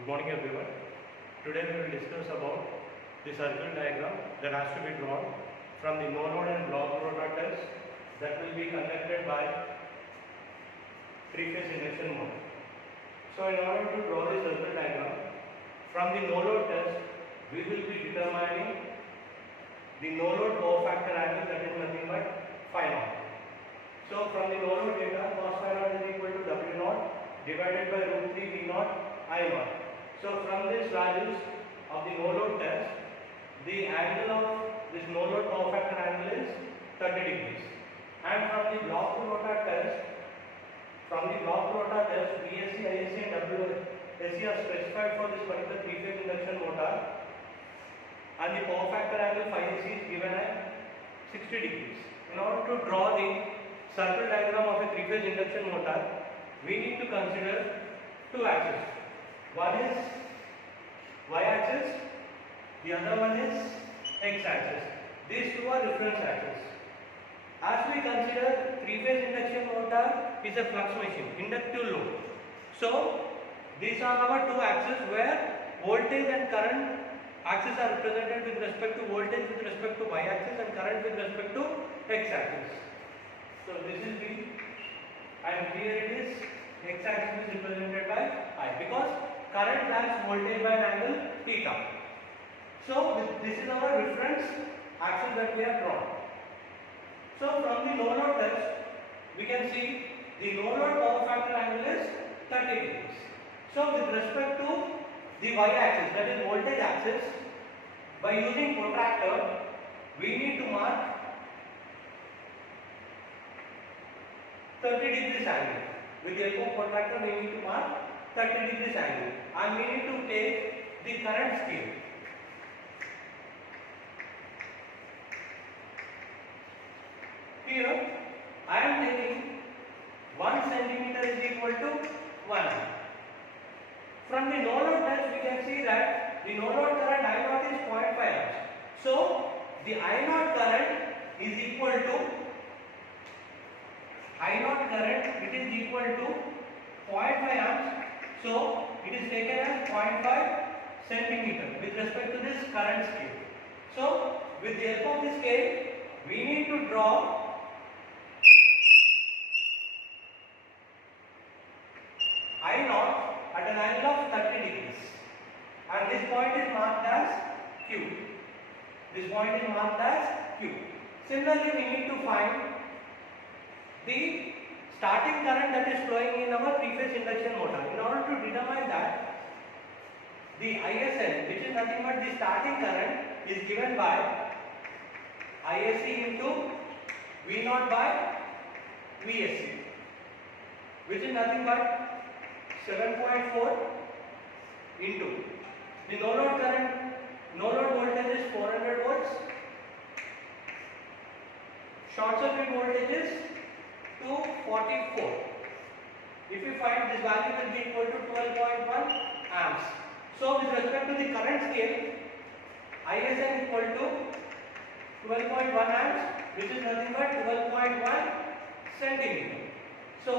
Good morning everyone. Today we will discuss about the circle diagram that has to be drawn from the no-load and block rotor test that will be conducted by three-phase induction motor. So in order to draw the circle diagram from the no-load test, we will be determining the no-load power factor angle, that is nothing but phi naught. So from the no-load data, cos phi naught is equal to W naught divided by root 3 V naught I naught. So from these values of the no-load test, the angle of this no-load power factor angle is 30 degrees. And from the block to rotor test, VSC, ISC and WSC are specified for this particular three-phase induction motor, and the power factor angle phi AC is given at 60 degrees. In order to draw the circle diagram of a three-phase induction motor, we need to consider two axes. One is y-axis, the other one is x-axis. These two are reference axes. As we consider three-phase induction motor is a flux machine, inductive load. So these are our two axes where voltage and current axes are represented with respect to voltage with respect to y-axis and current with respect to x-axis. So this is V, and here it is x-axis is represented by I, because current lags voltage by an angle theta. So this is our reference axis that we have drawn. So from the no-load test, we can see the no-load power factor angle is 30 degrees. So with respect to the y-axis, that is voltage axis, by using protractor, we need to mark 30 degrees angle. With the help of protractor, we need to mark 30 degrees angle, and we need to take the current scale. Here, I am taking 1 centimeter is equal to 1 amp. From the no-load test, we can see that the no-load current I naught is 0.5 amps. So the I naught current is equal to I naught current, it is equal to 0.5 amps. So it is taken as 0.5 centimeter with respect to this current scale. So with the help of this scale, we need to draw I naught at an angle of 30 degrees, and this point is marked as Q. This point is marked as Q. Similarly, we need to find the starting current that is flowing in our three-phase induction motor. In order to determine that, the ISN, which is nothing but the starting current, is given by ISC into V naught by VSC, which is nothing but 7.4 into the no-load current, no-load voltage is 400 volts, short circuit voltage is 244. If we find this value will be equal to 12.1 amps. So with respect to the current scale, ISN equal to 12.1 amps, which is nothing but 12.1 centimeter. So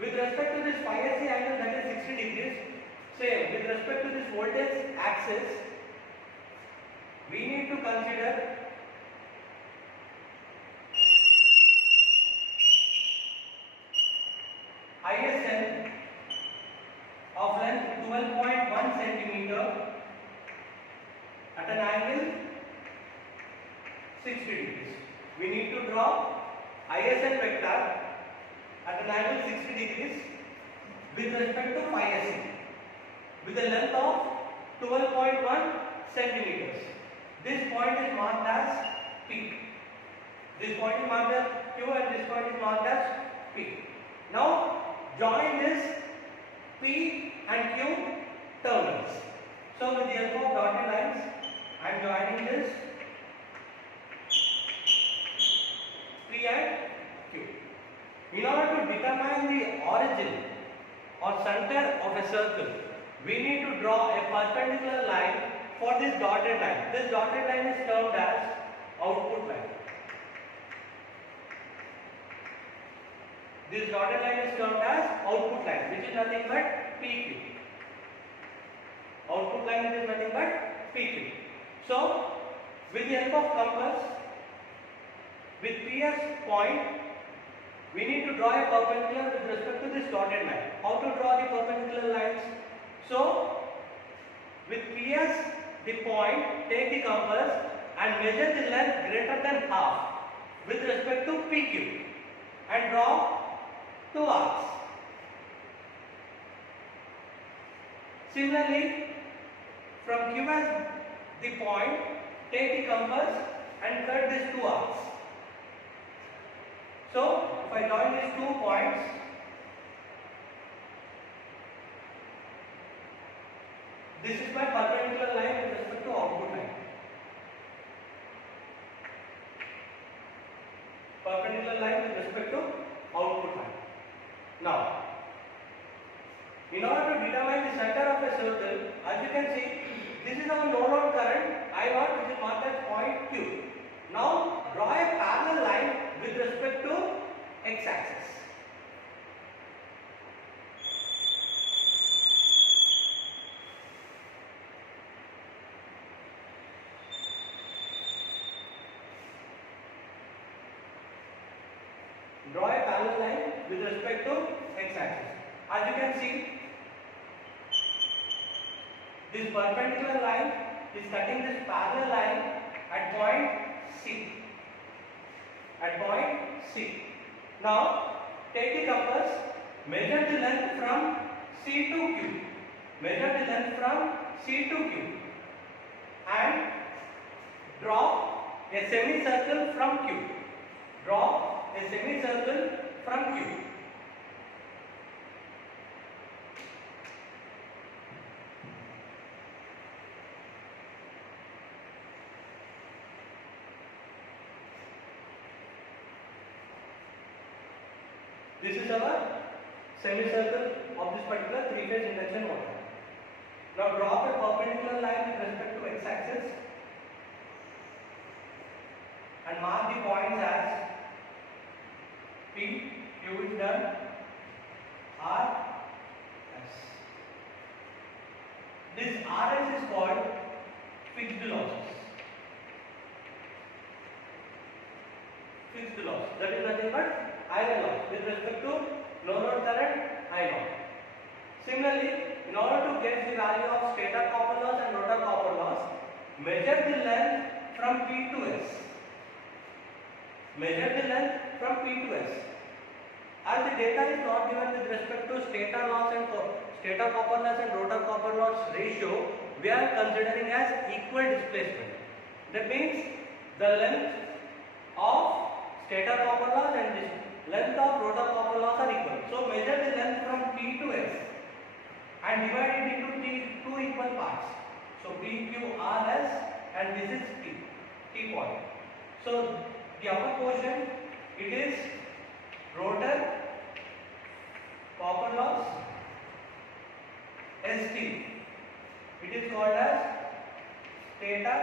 with respect to this phi AC angle, that is 60 degrees, same with respect to this voltage axis, we need to consider ISN of length 12.1 centimeter at an angle 60 degrees. We need to draw ISN vector at an angle 60 degrees with respect to phi AC with a length of 12.1 centimeters. This point is marked as P. This point is marked as Q and this point is marked as P. Now join this P and Q terminals. So with the help of dotted lines, I am joining this P and Q. In order to determine the origin or center of a circle, we need to draw a perpendicular line for this dotted line. This dotted line is termed as output line. This dotted line is termed as output line, which is nothing but PQ. Output line is nothing but PQ. So, with the help of compass, with P as point, we need to draw a perpendicular with respect to this dotted line. How to draw the perpendicular lines? So, with P as the point, take the compass and measure the length greater than half with respect to PQ and draw two arcs. Similarly, from Q as the point, take the compass and cut these two arcs. So, if I join these 2 points, this is my perpendicular line with respect to output line. Perpendicular line with respect to output line. Now, in order to determine the center of a circle, as you can see, this is our no-load current I0, which is marked as point Q. Now, draw a parallel line with respect to x-axis. Draw a parallel line with respect to x-axis. As you can see, this perpendicular line is cutting this parallel line at point C. At point C. Now, take the compass, measure the length from C to Q. Measure the length from C to Q. And draw a semicircle from Q. Draw a semicircle from Q. This is our semicircle of this particular 3-phase induction motor. Now draw a perpendicular line with respect to x-axis and mark the points as P, Q is done, R, S. This RS is called fixed losses. Fixed loss, that is nothing but iron loss with respect to no-load current I0. Similarly, in order to get the value of stator copper loss and rotor copper loss, measure the length from P to S. Measure the length from P to S. As the data is not given with respect to stator loss and stator copper loss and rotor copper loss ratio, we are considering as equal displacement. That means the length of stator copper loss and this length of rotor copper loss are equal. So measure the length from P to S and divide it into two equal parts. So P, Q, R, S, and this is T point. So the upper portion, it is rotor copper loss ST. It is called as stator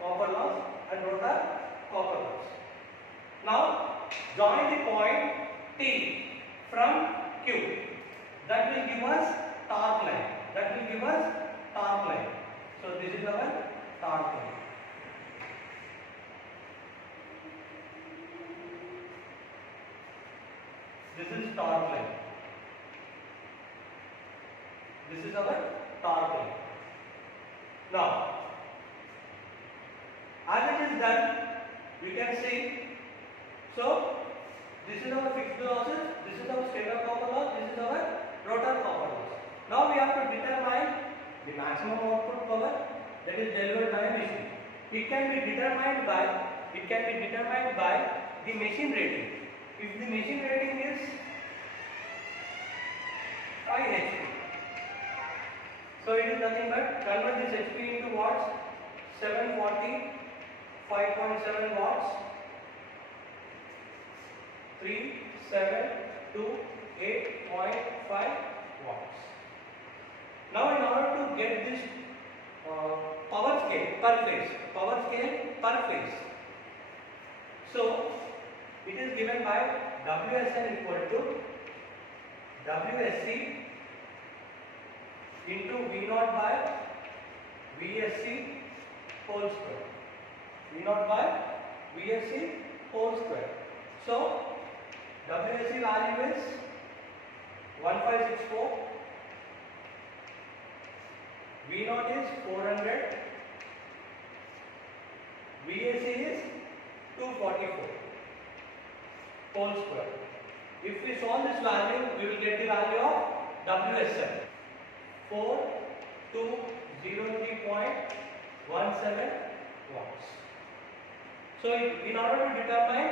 copper loss and rotor copper loss. Now join the point T from Q. That will give us torque line. So this is our torque line. This is torque line. This is our torque line. Now, as it is done, you can see. So, this is our fixed losses, this is our stator copper loss, this is our rotor copper loss. Now we have to determine the maximum output power that is delivered by a machine. It can be determined by the machine rating. If the machine rating is 5 HP, so it is nothing but convert this HP into watts. 740, 5.7 watts, 372, 8.5 watts. Now in order to get this power scale per phase, So it is given by WSN equal to WSC into V naught by VSC whole square. V naught by VSC whole square. So WSC value is 1564. V naught is 400. VSC is 244 whole square. If we solve this value, we will get the value of WSN 4203.17 watts. So in order to determine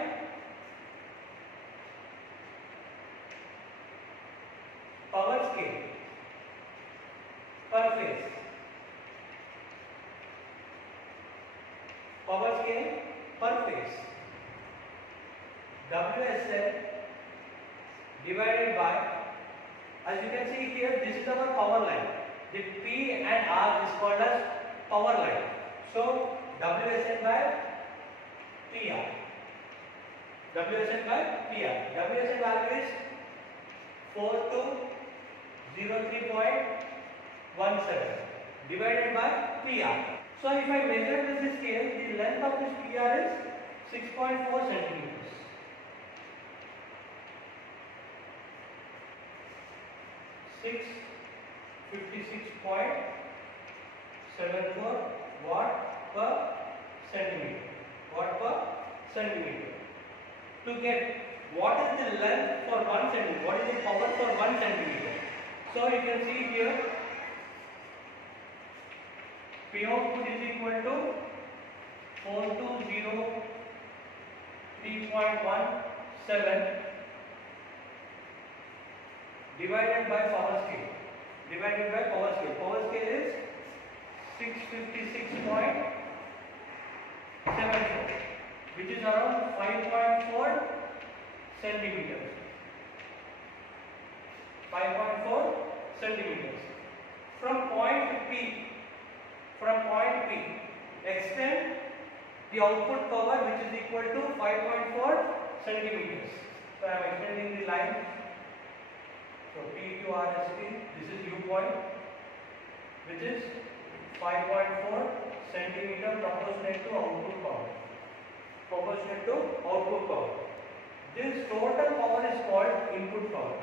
power scale per phase, WSN divided by, as you can see here, this is our power line. The P and R is called as power line. So WSN by PR. WSN value is 4203.17 divided by PR. So if I measure this scale, the length of this PR is 6.4 centimeters. 656.74 watt per centimeter. To get what is the length for 1 centimeter, what is the power for 1 centimeter. So you can see here P output is equal to 4203.17 divided by power scale. Power scale is 656.74, which is around 5.4 centimeters. 5.4 centimeters. From point P, extend the output power, which is equal to 5.4 centimeters. So I am extending the line. So PQRST, this is U point, which is 5.4 centimeter proportionate to output power. This total power is called input power.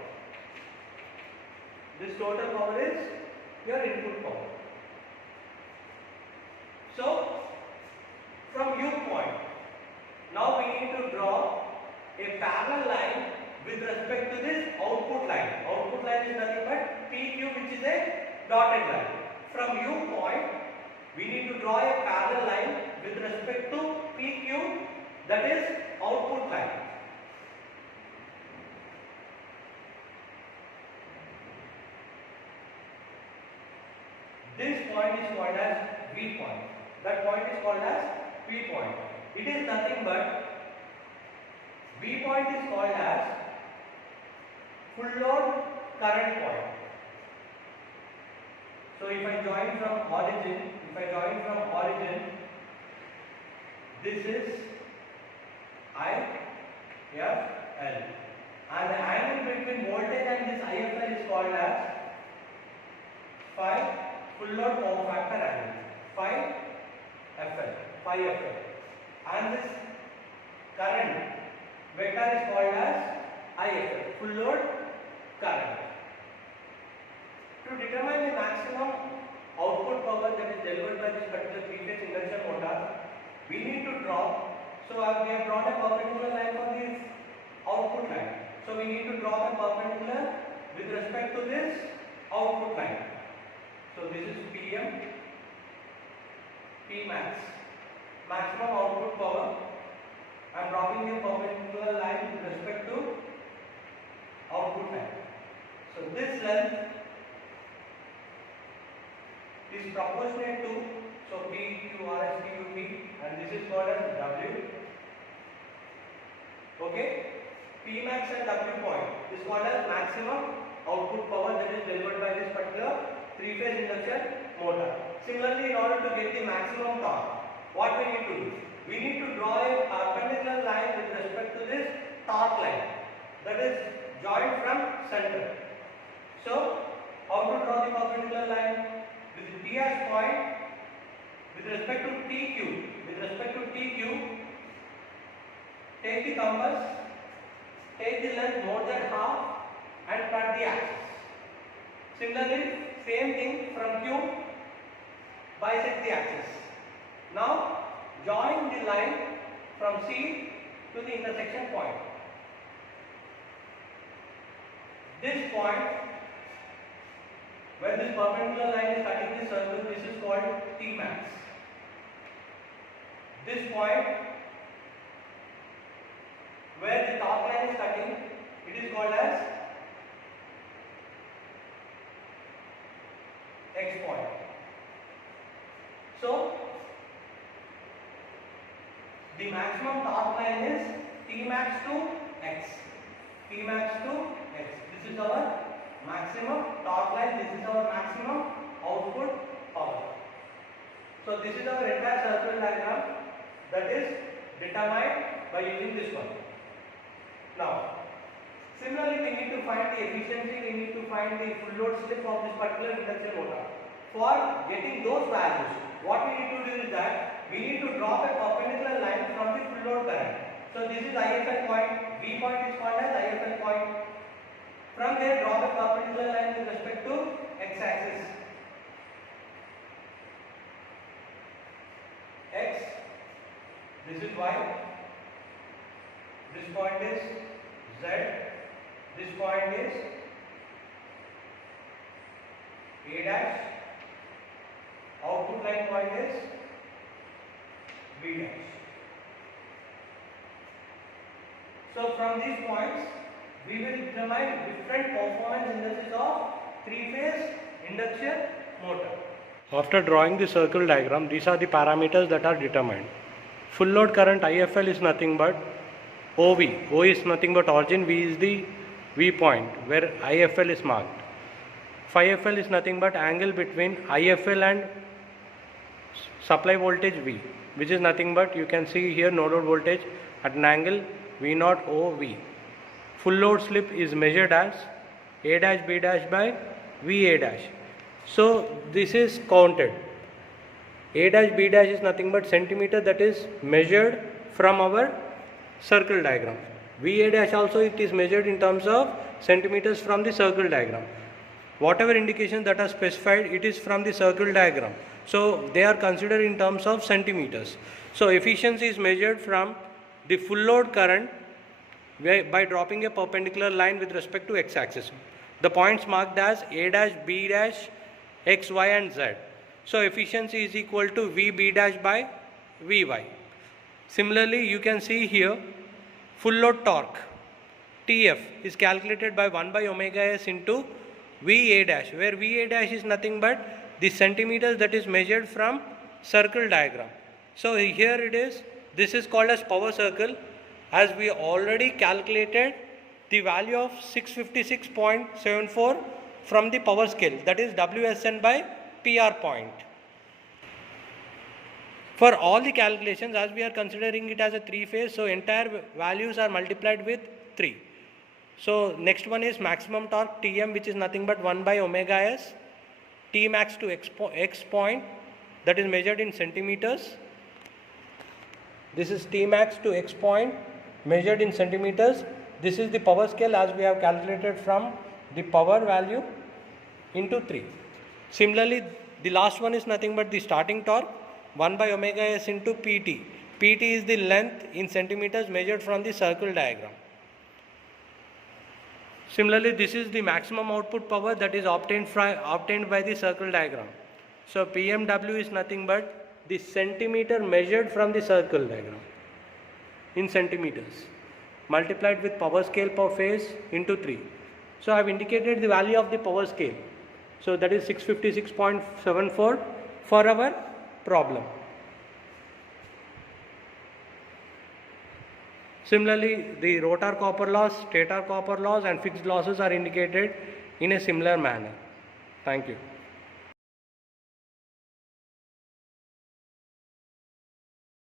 This total power is your input power. So from U point, now we need to draw a parallel line with respect to this output line. Output line is nothing but PQ, which is a dotted line. From U point, we need to draw a parallel line with respect to PQ, that is output line. This point is called as V point. That point is called as V point. It is nothing but V point is called as full load current point. So if I join from origin, this is IFL, and the angle between voltage and this IFL is called as phi full load power factor angle, phi FL, and this current vector is called as IFL, full load current. To determine the maximum output power that is delivered by this particular three-phase induction motor, we need to draw. So we have drawn a perpendicular line for this output line. So we need to draw a perpendicular with respect to this output line. So this is PM, Pmax, maximum output power. I am drawing a perpendicular line with respect to output line. So this length is proportionate to, so P, Q, R, S, Q, P, and this is called as W. Okay, Pmax and W point is called as maximum output power that is delivered by this particular three-phase induction motor. Similarly, in order to get the maximum torque, what we need to do? we need to draw a perpendicular line with respect to this torque line that is joined from center. So, how to draw the perpendicular line? With T as point, with respect to TQ, take the compass, take the length more than half and cut the axis. Similarly, same thing from Q, bisect the axis. Now, join the line from C to the intersection point. This point, where this perpendicular line is cutting the circle, this is called T max. This point, where the top line is cutting, it is called as X point. So, the maximum torque line is T max to X. T max to X. This is our maximum torque line. This is our maximum output power. So, this is our entire circle diagram that is determined by using this one. Now, similarly, we need to find the efficiency, we need to find the full load slip of this particular induction motor. For getting those values, what we need to do is that we need to drop a perpendicular line from the full load current. So, this is IFL point, V point is called as IFL point. From there, drop a perpendicular line with respect to X axis. X, this is Y, this point is Z, this point is A dash, output line point is B dash. So from these points, we will determine different performance indices of three-phase induction motor. After drawing the circle diagram, these are the parameters that are determined. Full load current IFL is nothing but OV. O is nothing but origin, V is the V point where IFL is marked. Phi FL is nothing but angle between IFL and supply voltage V, which is nothing but, you can see here, no load voltage at an angle V0 OV. Full load slip is measured as A dash B dash by VA dash. So this is counted. A dash B dash is nothing but centimeter, that is measured from our circle diagram. VA dash also it is measured in terms of centimeters from the circle diagram. Whatever indications that are specified, it is from the circle diagram. So they are considered in terms of centimeters. So efficiency is measured from the full load current by dropping a perpendicular line with respect to X axis. The points marked as A dash, B dash, X, Y and Z. So efficiency is equal to VB dash by Vy. Similarly, you can see here full load torque TF is calculated by 1 by omega s into VA dash, where VA dash is nothing but the centimeters that is measured from circle diagram. So here it is, this is called as power circle, as we already calculated the value of 656.74 from the power scale, that is WSN by PR point. For all the calculations, as we are considering it as a three-phase, so entire values are multiplied with 3. So next one is maximum torque Tm, which is nothing but 1 by omega s, T max to X point, that is measured in centimeters. This is T max to X point measured in centimeters. This is the power scale as we have calculated from the power value into 3. Similarly, the last one is nothing but the starting torque 1 by omega s into Pt. Pt is the length in centimeters measured from the circle diagram. Similarly, this is the maximum output power that is obtained by the circle diagram. So PMW is nothing but the centimeter measured from the circle diagram in centimeters multiplied with power scale per phase into 3. So I have indicated the value of the power scale. So that is 656.74 for our problem. Similarly, the rotor copper loss, stator copper loss and fixed losses are indicated in a similar manner. Thank you.